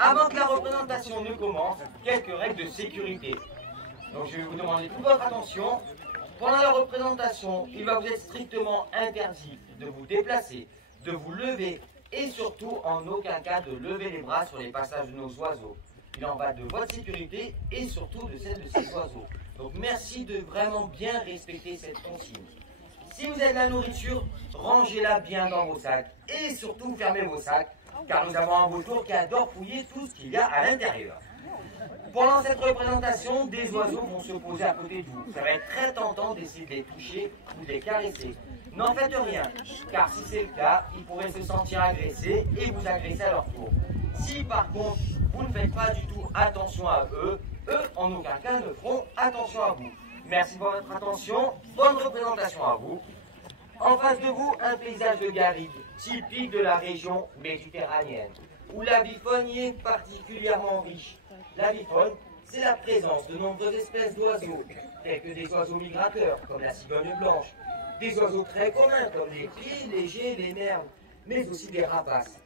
Avant que la représentation ne commence, quelques règles de sécurité. Donc je vais vous demander toute votre attention. Pendant la représentation, il va vous être strictement interdit de vous déplacer, de vous lever et surtout en aucun cas de lever les bras sur les passages de nos oiseaux. Il en va de votre sécurité et surtout de celle de ces oiseaux. Donc merci de vraiment bien respecter cette consigne. Si vous avez de la nourriture, rangez-la bien dans vos sacs et surtout fermez vos sacs car nous avons un vautour qui adore fouiller tout ce qu'il y a à l'intérieur. Pendant cette représentation, des oiseaux vont se poser à côté de vous. Ça va être très tentant d'essayer de les toucher ou de les caresser. N'en faites rien, car si c'est le cas, ils pourraient se sentir agressés et vous agresser à leur tour. Si par contre, vous ne faites pas du tout attention à eux, eux en aucun cas ne feront attention à vous. Merci pour votre attention, bonne représentation à vous. En face de vous, un paysage de garrigue, typique de la région méditerranéenne, où l'avifaune y est particulièrement riche. L'avifaune, c'est la présence de nombreuses espèces d'oiseaux, tels que des oiseaux migrateurs, comme la cigogne blanche, des oiseaux très communs, comme les plis, les geais, les merles, mais aussi des rapaces.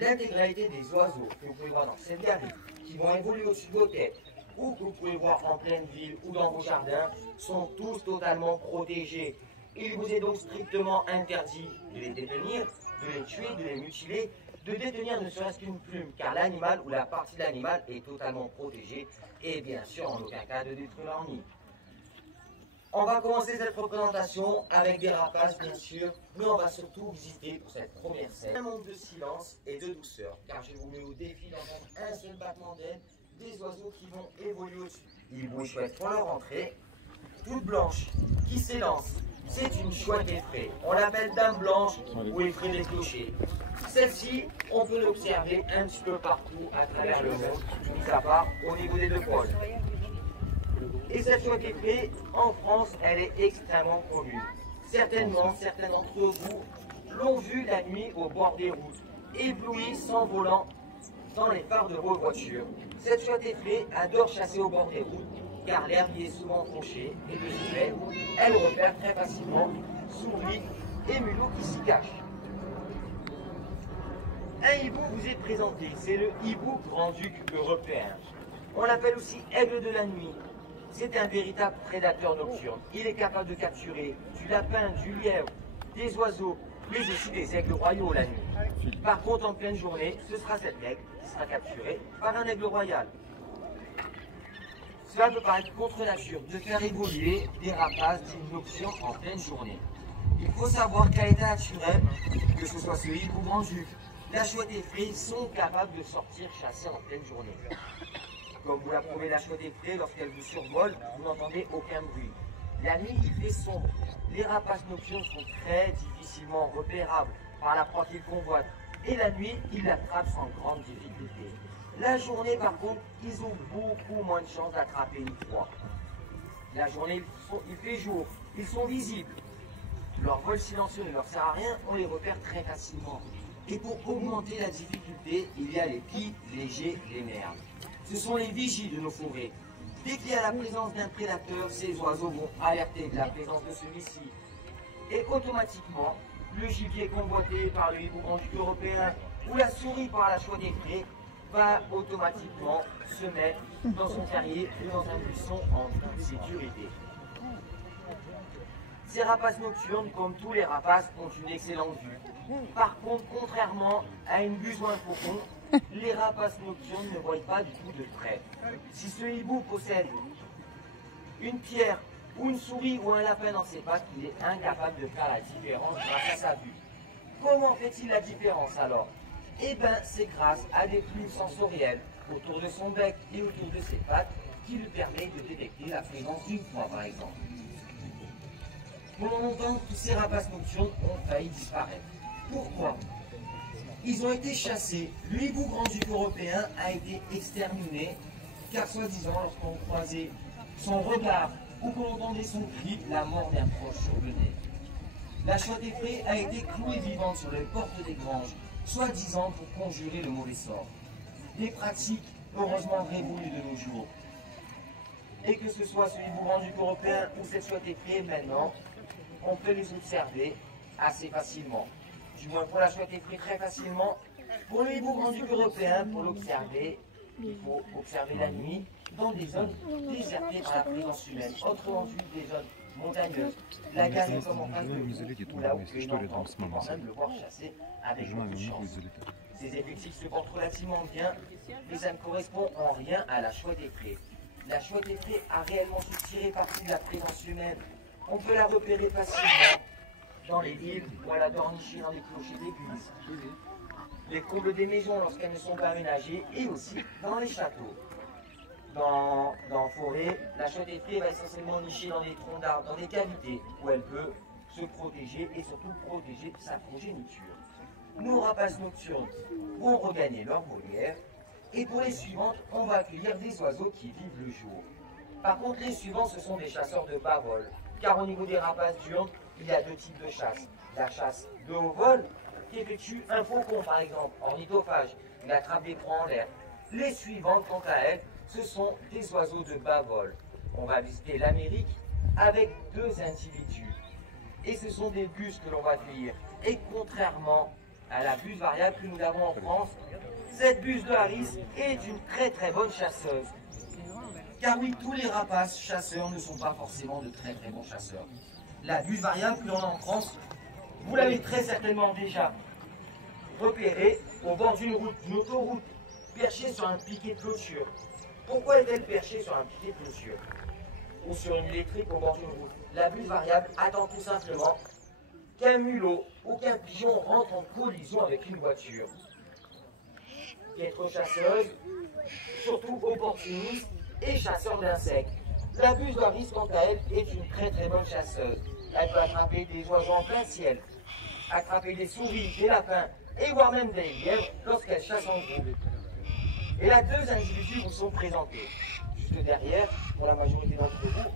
L'intégralité des oiseaux que vous pouvez voir dans cette garrigue, qui vont évoluer au-dessus de vos têtes, ou que vous pouvez voir en pleine ville ou dans vos jardins, sont tous totalement protégés. Il vous est donc strictement interdit de les détenir, de les tuer, de les mutiler, de détenir ne serait-ce qu'une plume, car l'animal ou la partie de l'animal est totalement protégée et bien sûr en aucun cas de détruire leur nid. On va commencer cette représentation avec des rapaces bien sûr, mais on va surtout visiter pour cette première scène un monde de silence et de douceur, car je vous mets au défi d'entendre un seul battement d'aile des oiseaux qui vont évoluer au-dessus. Hibou et chouette font leur entrée, toute blanche, qui s'élance. C'est une chouette effraie. On l'appelle dame blanche ou effraie des clochers. Celle-ci, on peut l'observer un petit peu partout à travers le monde, mis à part au niveau des deux pôles. Et cette chouette effraie, en France, elle est extrêmement commune. Certains d'entre vous l'ont vue la nuit au bord des routes, éblouie s'envolant dans les phares de vos voitures. Cette chouette effraie adore chasser au bord des routes, car l'herbe y est souvent tranchée, et de ce fait, elle repère très facilement souris et mulots qui s'y cachent. Un hibou vous est présenté, c'est le hibou grand-duc européen. On l'appelle aussi aigle de la nuit. C'est un véritable prédateur nocturne. Il est capable de capturer du lapin, du lièvre, des oiseaux, mais aussi des aigles royaux la nuit. Par contre, en pleine journée, ce sera cet aigle qui sera capturé par un aigle royal. Cela peut paraître contre nature de faire évoluer des rapaces d'une nocturne en pleine journée. Il faut savoir qu'à l'état naturel, que ce soit ce hibou grand-duc, la chouette effraie sont capables de sortir chasser en pleine journée. Comme vous l'approuvez la chouette effraie, lorsqu'elle vous survole, vous n'entendez aucun bruit. La nuit, il fait sombre. Les rapaces nocturnes sont très difficilement repérables par la proie qu'ils convoitent. Et la nuit, ils l'attrapent sans grande difficulté. La journée, par contre, ils ont beaucoup moins de chances d'attraper une proie. La journée, il fait jour, ils sont visibles. Leur vol silencieux ne leur sert à rien, on les repère très facilement. Et pour augmenter la difficulté, il y a les pies, les geais, les merles. Ce sont les vigies de nos forêts. Dès qu'il y a la présence d'un prédateur, ces oiseaux vont alerter de la présence de celui-ci. Et automatiquement, le gibier convoité par le hibou grand-duc européen ou la souris par la chouette effraie va automatiquement se mettre dans son terrier ou dans un buisson en toute sécurité. Ces rapaces nocturnes, comme tous les rapaces, ont une excellente vue. Par contre, contrairement à une buse ou un faucon, les rapaces nocturnes ne voient pas du tout de près. Si ce hibou possède une pierre ou une souris ou un lapin dans ses pattes, il est incapable de faire la différence grâce à sa vue. Comment fait-il la différence alors? Eh bien, c'est grâce à des plumes sensorielles autour de son bec et autour de ses pattes qui lui permettent de détecter la présence d'une proie, par exemple. Pendant longtemps, tous ces rapaces nocturnes ont failli disparaître. Pourquoi? Ils ont été chassés. Le hibou grand-duc européen a été exterminé, car soi-disant, lorsqu'on croisait son regard ou qu'on entendait son cri, la mort d'un proche survenait. La chouette effraie a été clouée vivante sur les portes des granges, soi-disant pour conjurer le mauvais sort. Des pratiques heureusement révolues de nos jours. Et que ce soit ce hibou grand-duc européen ou cette chouette effraie, maintenant, on peut les observer assez facilement. Du moins pour la chouette effraie très facilement, Pour le hibou grand-duc européen, pour l'observer, il faut observer la nuit dans des zones désertées par la présence humaine, autrement dit des zones montagneuses. La gamme est comme en face de vous, ou là où tu es longtemps, avant même de le voir chasser avec beaucoup de chance. Ces effectifs se portent relativement bien, mais ça ne correspond en rien à la chouette des prés. La chouette des prés a réellement su tirer parti de la présence humaine. On peut la repérer facilement dans les villes ou à la dornicher dans les clochers d'église, les combles des maisons lorsqu'elles ne sont pas aménagées et aussi dans les châteaux. Dans la forêt, la chouette des prés va essentiellement nicher dans des troncs d'arbres, dans des cavités où elle peut se protéger et surtout protéger sa progéniture. Nos rapaces nocturnes vont regagner leur volière et pour les suivantes, on va accueillir des oiseaux qui vivent le jour. Par contre, les suivants, ce sont des chasseurs de bas vol, car au niveau des rapaces diurnes, il y a deux types de chasse. La chasse de haut vol, qui effectue un faucon par exemple, ornithophage, il attrape des proies en l'air. Les suivantes, quant à elles, ce sont des oiseaux de bas vol. On va visiter l'Amérique avec deux individus. Et ce sont des bus que l'on va accueillir. Et contrairement à la buse variable que nous avons en France, cette buse de Harris est une très bonne chasseuse. Car oui, tous les rapaces chasseurs ne sont pas forcément de très bons chasseurs. La buse variable que l'on a en France, vous l'avez très certainement déjà repérée au bord d'une route, d'une autoroute, perchée sur un piquet de clôture. Pourquoi est-elle perchée sur un piquet de clôture ou sur une électrique au bord d'une route? La buse variable attend tout simplement qu'un mulot ou qu'un pigeon rentre en collision avec une voiture. Être chasseuse, surtout opportuniste et chasseur d'insectes. La buse d'Harris, quant à elle, est une très bonne chasseuse. Elle peut attraper des oiseaux en plein ciel, attraper des souris, des lapins et voire même des lièvres lorsqu'elle chasse en groupe. Et là, deux individus vous sont présentés. Juste derrière, pour la majorité d'entre vous,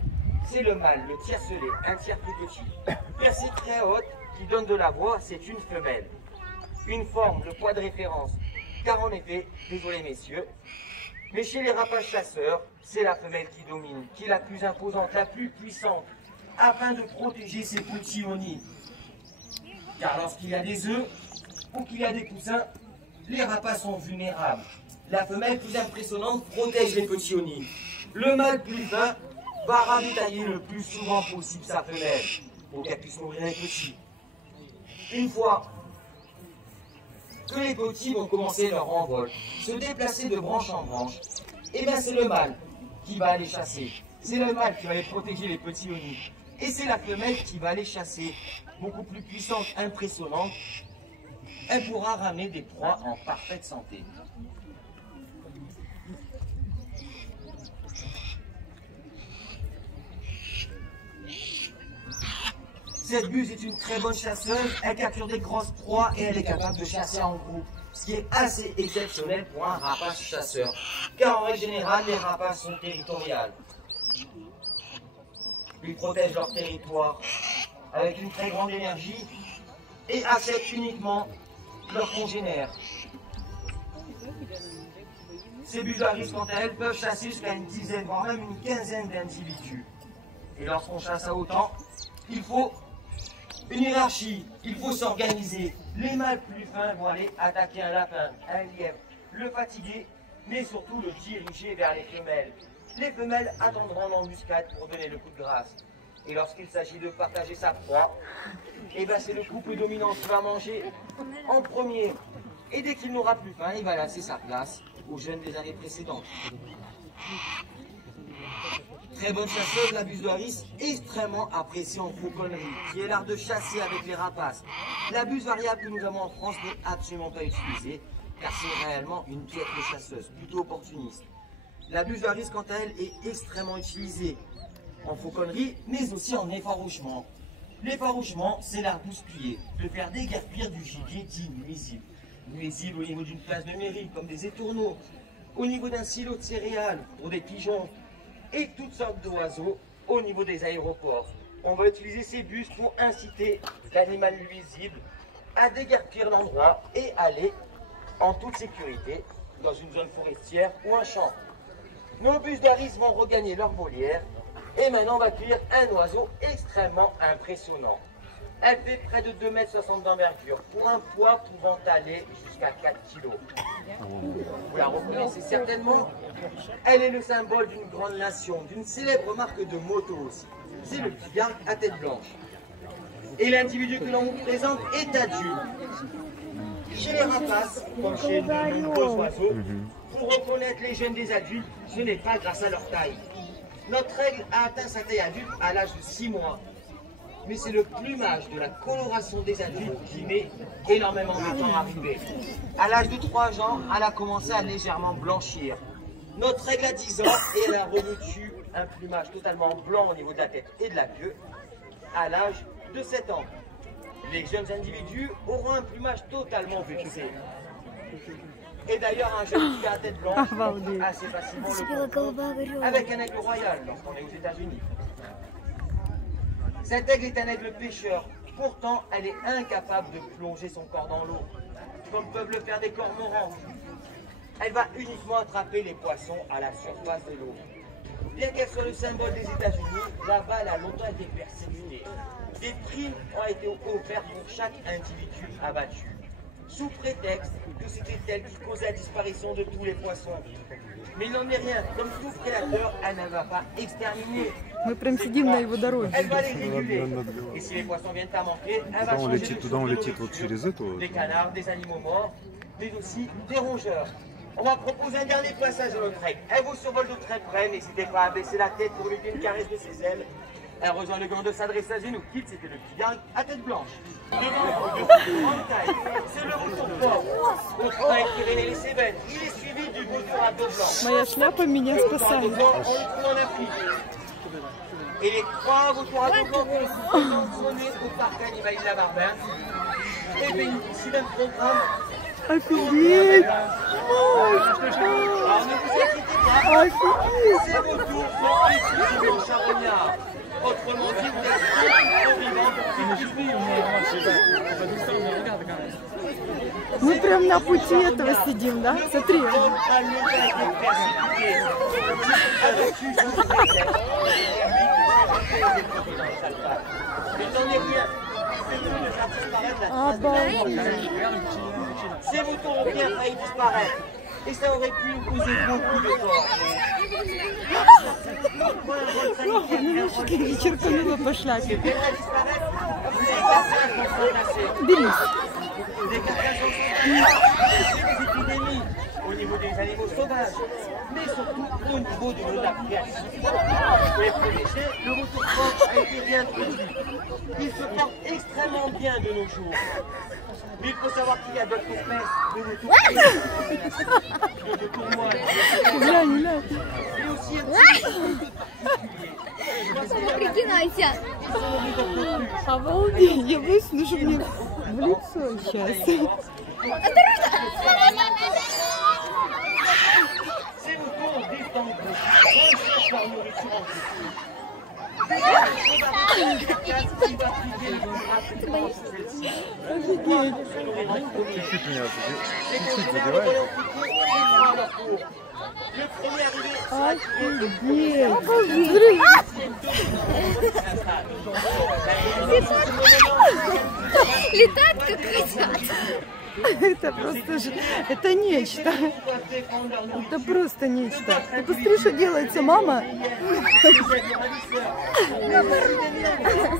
c'est le mâle, le tiercelé, un tiers plus petit. Percée très haute, qui donne de la voix, c'est une femelle. Une forme, le poids de référence. Car en effet, désolé messieurs, mais chez les rapaces chasseurs, c'est la femelle qui domine, qui est la plus imposante, la plus puissante, afin de protéger ses petits au nid. Car lorsqu'il y a des œufs ou qu'il y a des poussins, les rapaces sont vulnérables. La femelle plus impressionnante protège les petits au nid. Le mâle plus fin va ravitailler le plus souvent possible sa femelle, pour qu'elle puisse nourrir les petits. Une fois que les petits vont commencer leur envol, se déplacer de branche en branche, et bien c'est le mâle qui va aller chasser. C'est le mâle qui va aller protéger les petits au nid. Et c'est la femelle qui va aller chasser, beaucoup plus puissante, impressionnante. Elle pourra ramener des proies en parfaite santé. Cette buse est une très bonne chasseuse, elle capture des grosses proies et elle est capable de chasser en groupe, ce qui est assez exceptionnel pour un rapace chasseur, car en règle générale, les rapaces sont territoriales. Ils protègent leur territoire avec une très grande énergie et acceptent uniquement leurs congénères. Ces buses d'Harris, quant à elles, peuvent chasser jusqu'à une dizaine, voire même une quinzaine d'individus. Et lorsqu'on chasse à autant, il faut une hiérarchie, il faut s'organiser. Les mâles plus fins vont aller attaquer un lapin, un lièvre, le fatiguer, mais surtout le diriger vers les femelles. Les femelles attendront l'embuscade pour donner le coup de grâce. Et lorsqu'il s'agit de partager sa proie, et ben c'est le couple dominant qui va manger en premier. Et dès qu'il n'aura plus faim, il va laisser sa place aux jeunes des années précédentes. Très bonne chasseuse, la buse de Harris, extrêmement appréciée en fauconnerie, qui est l'art de chasser avec les rapaces. La buse variable que nous avons en France n'est absolument pas utilisée, car c'est réellement une piètre chasseuse, plutôt opportuniste. La buse de Harris, quant à elle, est extrêmement utilisée en fauconnerie, mais aussi en effarouchement. L'effarouchement, c'est l'art d'houspiller, de faire déguerpir du gibier dit nuisible. Nuisible au niveau d'une place de mairie, comme des étourneaux, au niveau d'un silo de céréales, pour des pigeons, et toutes sortes d'oiseaux au niveau des aéroports. On va utiliser ces buses pour inciter l'animal nuisible à déguerpir l'endroit et aller en toute sécurité dans une zone forestière ou un champ. Nos buses d'Harris vont regagner leur volière et maintenant on va accueillir un oiseau extrêmement impressionnant. Elle fait près de 2,60 m d'envergure, pour un poids pouvant aller jusqu'à 4 kg. Vous la reconnaissez certainement. Elle est le symbole d'une grande nation, d'une célèbre marque de moto aussi. C'est le Pigargue à tête blanche. Et l'individu que l'on vous présente est adulte. Chez les rapaces, comme chez de nombreux oiseaux, pour reconnaître les jeunes des adultes, ce n'est pas grâce à leur taille. Notre aigle a atteint sa taille adulte à l'âge de 6 mois. Mais c'est le plumage de la coloration des adultes qui met énormément de temps à arriver. À l'âge de 3 ans, elle a commencé à légèrement blanchir. Notre aigle a 10 ans et elle a revêtu un plumage totalement blanc au niveau de la tête et de la queue à l'âge de 7 ans. Les jeunes individus auront un plumage totalement foncé. Et d'ailleurs, un jeune qui a la tête blanche, assez facilement le confond avec un aigle royal lorsqu'on est aux États-Unis. Cet aigle est un aigle pêcheur. Pourtant, elle est incapable de plonger son corps dans l'eau, comme peuvent le faire des cormorans. Elle va uniquement attraper les poissons à la surface de l'eau. Bien qu'elle soit le symbole des États-Unis, la balle a longtemps été persécutée. Des primes ont été offertes pour chaque individu abattu, sous prétexte que c'était elle qui causait la disparition de tous les poissons. Mais il n'en est rien, comme tout prédateur, elle ne va pas exterminer. Мы прям сидим на его дороге. Elle va les réguler. Et si les poissons viennent à manquer, elle va changer de des canards, des animaux morts, mais aussi des rongeurs. On va proposer un dernier passage à notre aigle. Elle vous survole de très près, n'hésitez pas à baisser la tête pour lui faire une caresse de ses ailes. Elle rejoint le grand de s'adresse à nous quitte, c'était le Pigargue à tête blanche. Devant vous, de grande taille, c'est le retour fort. Notre aigle qui révèle ses veines, il est suivi du vautour à dos blanc. Моя шляпа меня спасает. On le trouve en Afrique. Et les 3 vautours à dos blanc qui sont emprisonnés au parc animal de la Barbare et bénéficient d'un programme. Офигеть! Alors ne vous inquiétez pas, ces vautours sont exclusivement charognards. Autrement dit, vous êtes Мы прям на пути этого сидим, да? Смотри. Ces moutons ont bien failli disparaître. Et ça aurait pu nous causer beaucoup de tort. Черканула по шляпе. Ces bébés disparaissent, vous n'avez pas fait un constat assez. Берись. Des catastrophes des épidémies au niveau des animaux sauvages, mais surtout au niveau de nos création. Pour les protéger, le retour fort a été réintroduit. Il se porte extrêmement bien de nos jours. Mais il faut savoir qu'il y a d'autres espèces de retour de tournois, Глянь, глянь. et aussi un Прикидайся. Обалдеть. Я боюсь, ну, чтобы мне в лицо сейчас. Ces moutons vivent en groupe, recherchent leur nourriture en groupe. Летают как хотят. Это просто же, это нечто. Это просто нечто. Ты посмотри, что делается, мама.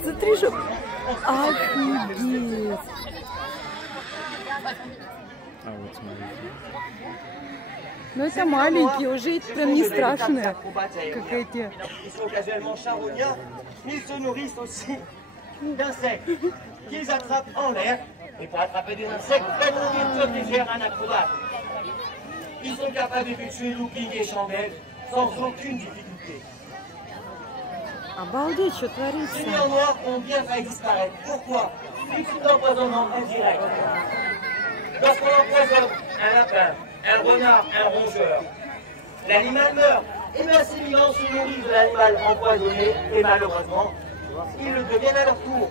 Смотри, что... Офигеть. Ну это маленькие, уже прям не страшные, как эти. Ils sont occasionnellement charognards, mais ils se nourrissent aussi d'insectes qu'ils attrapent en l'air. Et pour attraper des insectes, faites protéger un acrobate. Ils sont capables d'effectuer looping et chandelles sans aucune difficulté. Обалдеть, что творится. Les lions noirs ont bien failli disparaître. Pourquoi? C'est un empoisonnement indirect. Lorsqu'on empoisonne un lapin, un renard, un rongeur, l'animal meurt. Et bien ces lions se nourrissent de l'animal empoisonné et malheureusement, ils le deviennent à leur tour.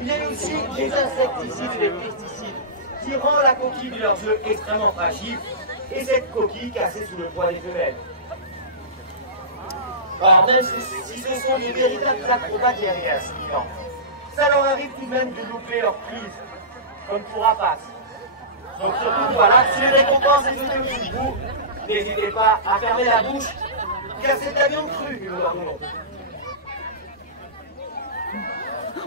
Il y a aussi des insecticides et des pesticides qui rendent la coquille de leurs œufs extrêmement fragile et cette coquille cassée sous le poids des femelles. Alors même si ce sont des véritables acrobates aériens, ça leur arrive tout de même de louper leur prise, comme pour rapace. Donc surtout, voilà, si les récompenses est de vous, n'hésitez pas à fermer la bouche, car c'est la viande crue que nous leur donnons.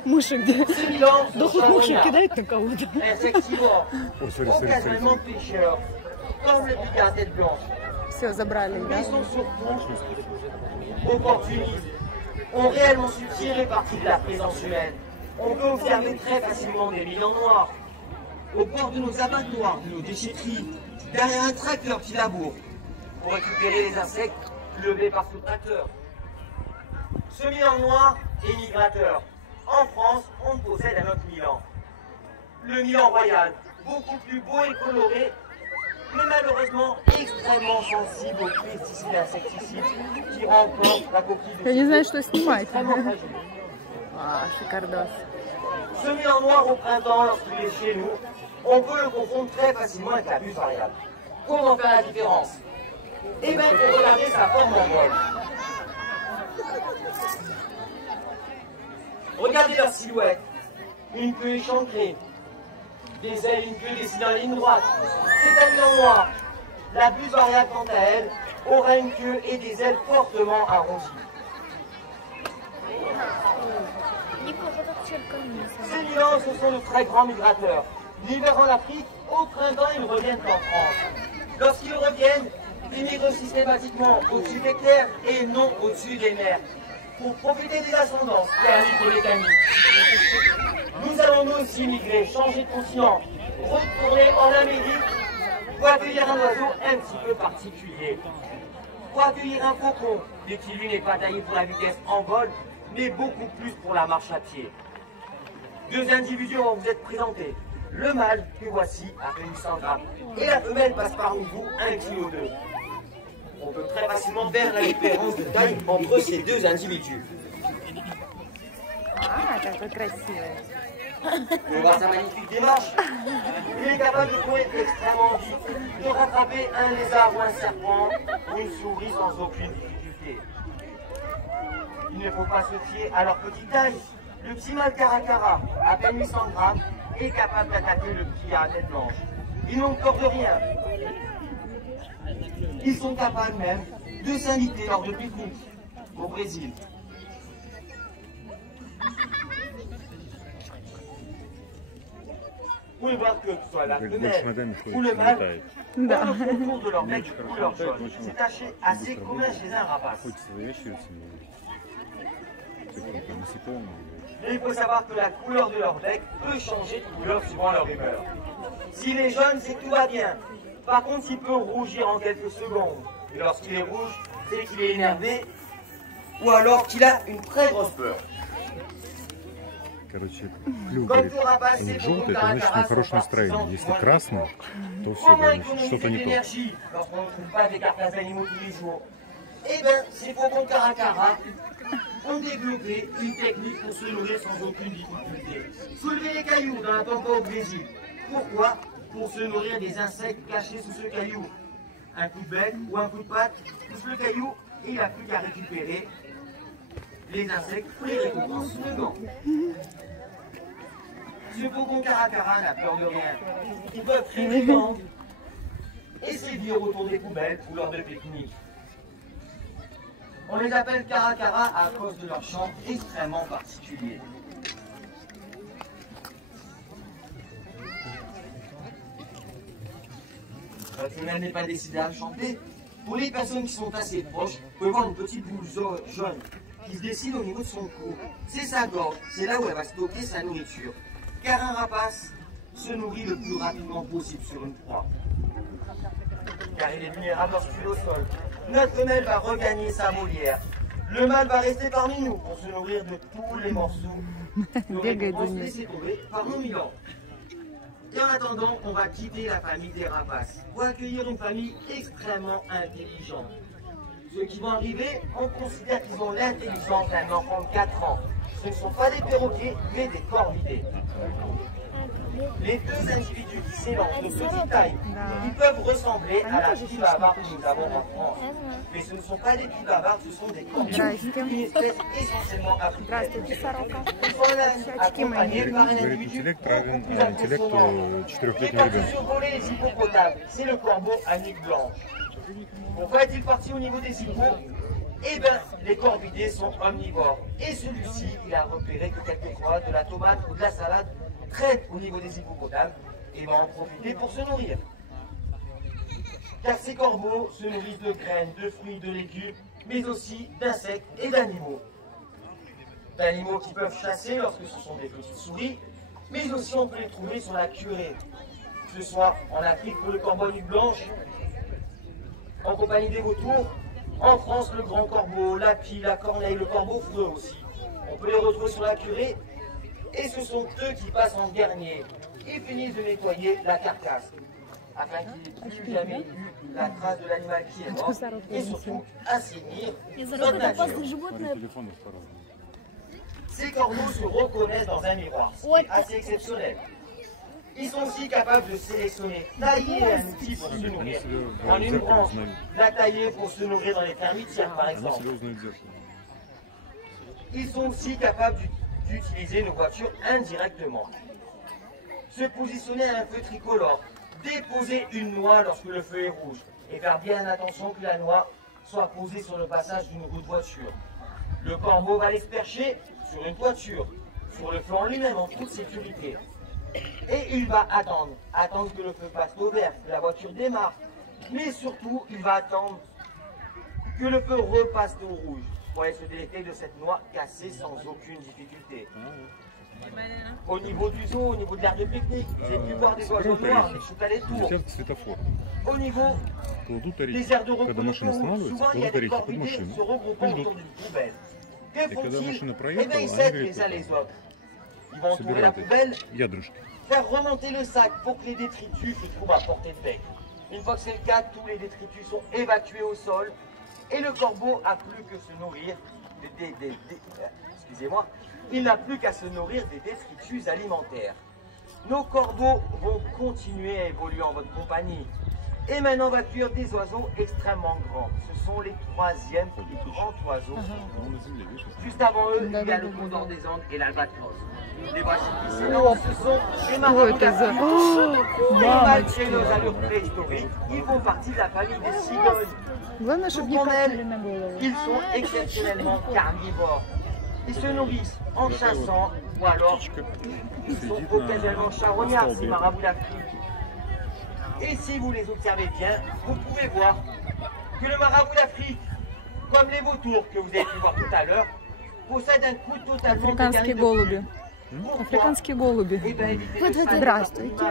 Мыши где? Ces bilans sont Дохлых мышек charognards, кидают на кого-то. insectivores, occasionnellement pêcheurs, comme le pic à tête blanche. Все, забрали, Mais да? ils sont surtout opportunistes, ont réellement su tirer parti de la présence humaine. On peut observer très facilement des bilans noirs, au bord de nos abattoirs, de nos déchetteries, derrière un tracteur qui laboure, pour récupérer les insectes levés par ce tracteur. Ce Milan noir est migrateur. En France, on possède un autre Milan. Le Milan royal, beaucoup plus beau et coloré, mais malheureusement extrêmement sensible aux pesticides et insecticides qui remportent la coquille de Я не знаю, ce что снимать. extrêmement fragile. А, шикардос. Ce Milan noir au printemps, lorsqu'il est chez nous, on peut le confondre très facilement avec la buse variable. Comment faire la différence? Eh bien, pour regarder sa forme en vol. Regardez leur silhouette. Une queue échancrée. Des ailes, une queue dessinée en ligne droite. C'est un Milan noir. La buse variable, quant à elle, aura une queue et des ailes fortement arrondies. Ces Milans, ce sont de très grands migrateurs. L'hiver en Afrique, au printemps, ils reviennent en France. Lorsqu'ils reviennent, ils migrent systématiquement au-dessus des terres et non au-dessus des mers, pour profiter des ascendances thermiques et mécaniques. Nous allons nous aussi migrer, changer de continent, retourner en Amérique pour accueillir un oiseau un petit peu particulier. Pour accueillir un faucon, dès qu'il lui n'est pas taillé pour la vitesse en vol, mais beaucoup plus pour la marche à pied. Deux individus vont vous être présentés. Le mâle, que voici, à peine 800 grammes. Et la femelle passe parmi vous 1,2 kg. On peut très facilement faire la différence de taille entre ces deux individus. А, какой красивый. Le voir sa magnifique démarche. Il est capable de courir extrêmement vite, de rattraper un lézard ou un serpent ou une souris sans aucune difficulté. Il ne faut pas se fier à leur petite taille. Le petit mâle caracara, à peine 800 grammes, est capable d'attaquer le petit à tête blanche. Ils n'ont peur de rien. Ils sont capables même de s'inviter lors de pique-niques au Brésil. Vous pouvez voir que ce soit la femelle ou le mâle, Да. autour de leur bec de couleur jaune. C'est taché assez commun chez un rapace. Mais il faut savoir que la couleur de leur bec peut changer de couleur suivant leur humeur. S'il est jaune, c'est que tout va bien. Par contre, il peut rougir en quelques secondes. Et lorsqu'il est rouge, c'est qu'il est énervé ou alors qu'il a une très grosse peur. Короче, клюв говорит, у них желтый, это значит на хорошее настроение. Если красный, то все, Comment значит, économiser что-то de не то. l'énergie lorsqu'on ne trouve pas des carcasses d'animaux tous les jours? Eh bien, ces faucons caracara ont développé une technique pour se nourrir sans aucune difficulté. Soulever les cailloux dans la pampa au Brésil. Pourquoi? Pour se nourrir des insectes cachés sous ce caillou. Un coup de bec ou un coup de patte pousse le caillou et il n'a plus qu'à récupérer les insectes ou les récompenses dedans. Ce faucon caracara n'a peur de rien. Il peut créer des bandes et sévir autour des poubelles ou lors de pique-niques. On les appelle caracara à cause de leur chant extrêmement particulier. La femelle n'est pas décidée à chanter. Pour les personnes qui sont assez proches, vous pouvez voir une petite boule jaune qui se dessine au niveau de son cou. C'est sa gorge, c'est là où elle va stocker sa nourriture. Car un rapace se nourrit le plus rapidement possible sur une proie. Car il est vulnérable lorsqu'il est au sol. Notre femelle va regagner sa volière. Le mâle va rester parmi nous pour se nourrir de tous les morceaux de récompenses laissés tomber par nos milans. Et en attendant, on va quitter la famille des rapaces pour accueillir une famille extrêmement intelligente. Ceux qui vont arriver, on considère qu'ils ont l'intelligence d'un enfant de 4 ans. Ce ne sont pas des perroquets, mais des corvidés. Les deux individus qui s'élancent de petite taille, ils peuvent ressembler à la pie bavard que nous avons en France. Mais ce ne sont pas des pies bavardes, ce sont des corbeaux, une espèce essentiellement africaine. Ils sont accompagnés par un individu beaucoup plus impressionnant qui est parti survoler les hippopotames. C'est le corbeau à nuque blanche. Pourquoi est-il parti au niveau des hippos? Eh bien, les corvidés sont omnivores. Et celui-ci, il a repéré que quelquefois de la tomate ou de la salade traîne au niveau des hippopotames et va en profiter pour se nourrir. Car ces corbeaux se nourrissent de graines, de fruits, de légumes, mais aussi d'insectes et d'animaux. D'animaux qui peuvent chasser lorsque ce sont des petites souris, mais aussi on peut les trouver sur la curée. Que ce soit en Afrique pour le corbeau à nuque blanche, en compagnie des vautours, en France le grand corbeau, la pie, la corneille, le corbeau freux aussi. On peut les retrouver sur la curée et ce sont eux qui passent en dernier et finissent de nettoyer la carcasse afin qu'il n'y ait plus jamais eu la trace de l'animal qui est mort et surtout assainir notre nature. Ces corbeaux se reconnaissent dans un miroir, c'est assez exceptionnel. Ils sont aussi capables de sélectionner, tailler un outil pour se nourrir. En une branche, la tailler pour se nourrir dans les termitières par exemple. Ils sont aussi capables d'utiliser nos voitures indirectement. Se positionner à un feu tricolore, déposer une noix lorsque le feu est rouge et faire bien attention que la noix soit posée sur le passage d'une roue de voiture. Le corbeau va aller se percher sur une toiture, sur le flanc lui-même en toute sécurité. Et il va attendre que le feu passe au vert, que la voiture démarre. Mais surtout, il va attendre que le feu repasse au rouge pour aller se délecter de cette noix cassée sans aucune difficulté. Au niveau du zoo, au niveau de l'aire de pique-nique, c'est plupart des oiseaux noirs, des chouettes à les tours. Au niveau des aires de repos, souvent il y a des corvidés se regroupant autour d'une poubelle. Que font-ils? Eh bien, ils s'aident les uns les autres. Ils vont entourer la poubelle, faire remonter le sac pour que les détritus se trouvent à portée de bec. Une fois que c'est le cas, tous les détritus sont évacués au sol et le corbeau n'a plus que se nourrir excusez-moi, il n'a plus qu'à se nourrir des détritus alimentaires. Nos corbeaux vont continuer à évoluer en votre compagnie. Et maintenant, on va cuire des oiseaux extrêmement grands. Ce sont les troisièmes plus grands oiseaux. Juste avant eux, il y a le condor des Andes et l'albatros. Les voici qui s'élancent, ce sont les marabouts d'Afrique. Et malgré nos allures préhistoriques, ils font partie de la famille des cigognes. Tout en elles, ils sont exceptionnellement carnivores. Ils se nourrissent en chassant ou alors ils sont occasionnellement charognards, ces marabouts d'Afrique. Et si vous les observez bien, vous pouvez voir que le marabout d'Afrique, comme les vautours que vous avez pu voir tout à l'heure, possède un cou totalement dégarni de plumes. Африканские голуби. Здравствуйте.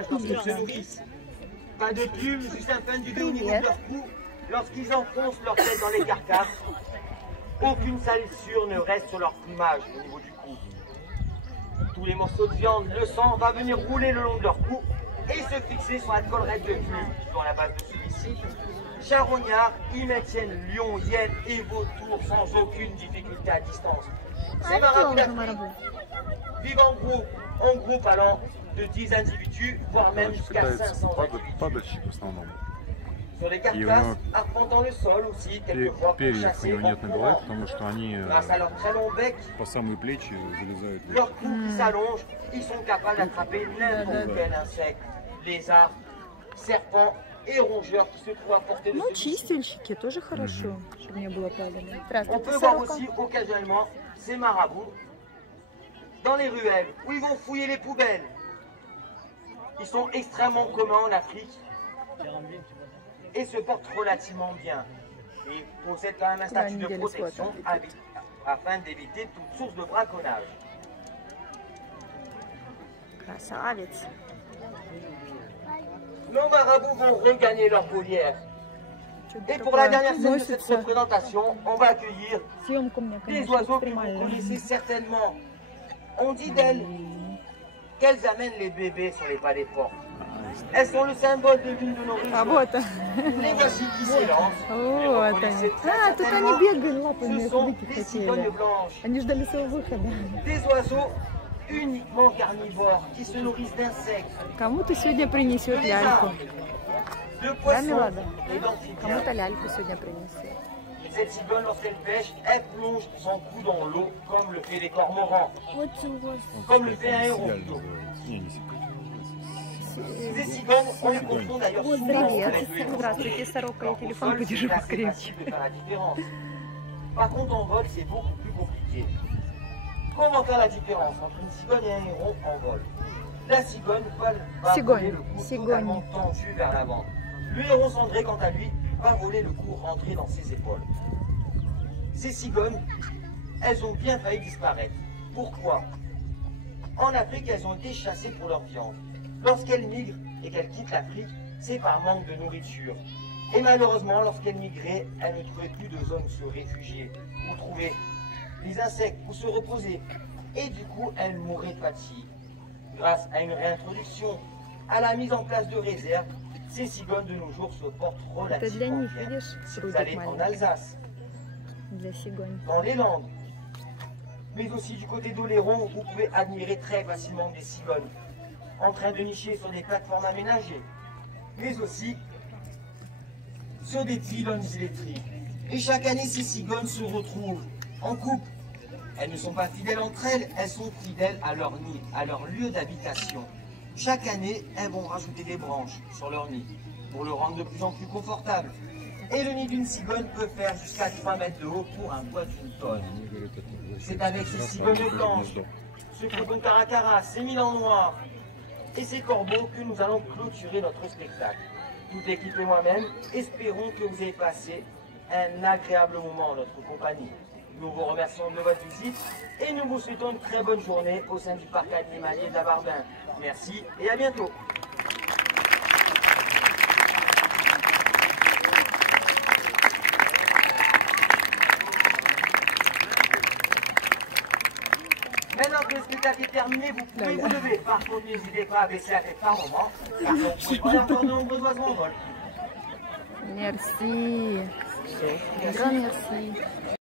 Pas de plumes, juste un fin d'idée au niveau de leur cou. Lorsqu'ils enfoncent leur tête dans les carcasses, aucune salissure ne reste sur leur plumage au niveau du cou. Tous les morceaux de viande, le sang va venir rouler le long de leur cou et se fixer sur la collerette de plumes qui sont à la base de celui-ci. Charognards, ils maintiennent lions, hyènes et vautours sans aucune difficulté à distance. Ces marabouts d'Afrique vivent en groupe allant de 10 individus, voire même jusqu'à 500 individus. Sur les carcasses, arpentant le sol aussi, quelquefois pour chasser grâce à leur très long bec, leur cou qui s'allonge, ils sont capables d'attraper n'importe quel insecte, lézard, serpent et rongeurs qui se trouvent à portée de celui-ci. Чистильщики тоже хорошо, чтобы не было палено. On peut voir aussi occasionnellement ces marabouts dans les ruelles où ils vont fouiller les poubelles. Ils sont extrêmement communs en Afrique et se portent relativement bien. Et possèdent quand même un statut de protection afin d'éviter toute source de braconnage. Красавец. Nos marabouts vont regagner leur volière. Et pour la dernière scène de cette représentation, on va accueillir des oiseaux que vous connaissez certainement. On dit d'elles qu'elles amènent les bébés sur les pas des portes. Elles sont le symbole de l'une de nos régions. Les voici qui s'élancent. Вот они. Тут они бегали лапами, Ce sont des cigognes blanches. Они ждали своего выхода. Des oiseaux uniquement carnivores, qui se nourrissent d'insectes, Кому-то сегодня принесет de ляльку. lézards, de Да, poissons Милада? et d'amphibiens. Кому-то ляльку сегодня принесет. Cette cigogne, lorsqu'elle pêche, elle plonge son cou dans l'eau, comme le fait les cormorans, Вот у comme le fait un héron. Не, не секрет. Ces cigognes, on les confond d'ailleurs souvent Привет. avec le héron. Здравствуйте, Сорока. Я Alors, телефон au sol, подержу c'est assez покрепче. facile de faire la différence. Par contre, en vol, c'est beaucoup plus compliqué. Comment faire la différence entre une cigogne et un héron en vol? La cigogne va Cigogne. voler le cou Cigogne. totalement tendu vers l'avant. Le héron cendré, quant à lui, va voler le cou rentré dans ses épaules. Ces cigognes, elles ont bien failli disparaître. Pourquoi? En Afrique, elles ont été chassées pour leur viande. Lorsqu'elles migrent et qu'elles quittent l'Afrique, c'est par manque de nourriture. Et malheureusement, lorsqu'elles migraient, elles ne trouvaient plus de zone où se réfugier, où trouver des insectes, où se reposer. Et du coup, elles mouraient de fatigue. Grâce à une réintroduction, à la mise en place de réserves, ces cigognes de nos jours se portent Это для relativement них, bien. видишь, Si vous прудик allez en маленький. Alsace, Для сигонь. dans les Landes, mais aussi du côté d'Oléron, vous pouvez admirer très facilement des cigognes en train de nicher sur des plateformes aménagées, mais aussi sur des pylônes électriques. Et chaque année, ces cigognes se retrouvent en couple. Elles ne sont pas fidèles entre elles, elles sont fidèles à leur nid, à leur lieu d'habitation. Chaque année, elles vont rajouter des branches sur leur nid pour le rendre de plus en plus confortable. Et le nid d'une cigogne peut faire jusqu'à 3 mètres de haut pour un poids d'une tonne. C'est avec ces cigognes blanches, ce cocon caracara, ces mille en noir et ces corbeaux que nous allons clôturer notre spectacle. Toute l'équipe et moi-même espérons que vous avez passé un agréable moment en notre compagnie. Nous vous remercions de votre visite et nous vous souhaitons une très bonne journée au sein du parc animalier de la Barbin. Merci et à bientôt. Maintenant que le spectacle est terminé, vous pouvez vous lever. Par contre, n'hésitez pas à baisser la tête par moment, car on peut voir encore de nombreux oiseaux en vol. Merci. Grand merci.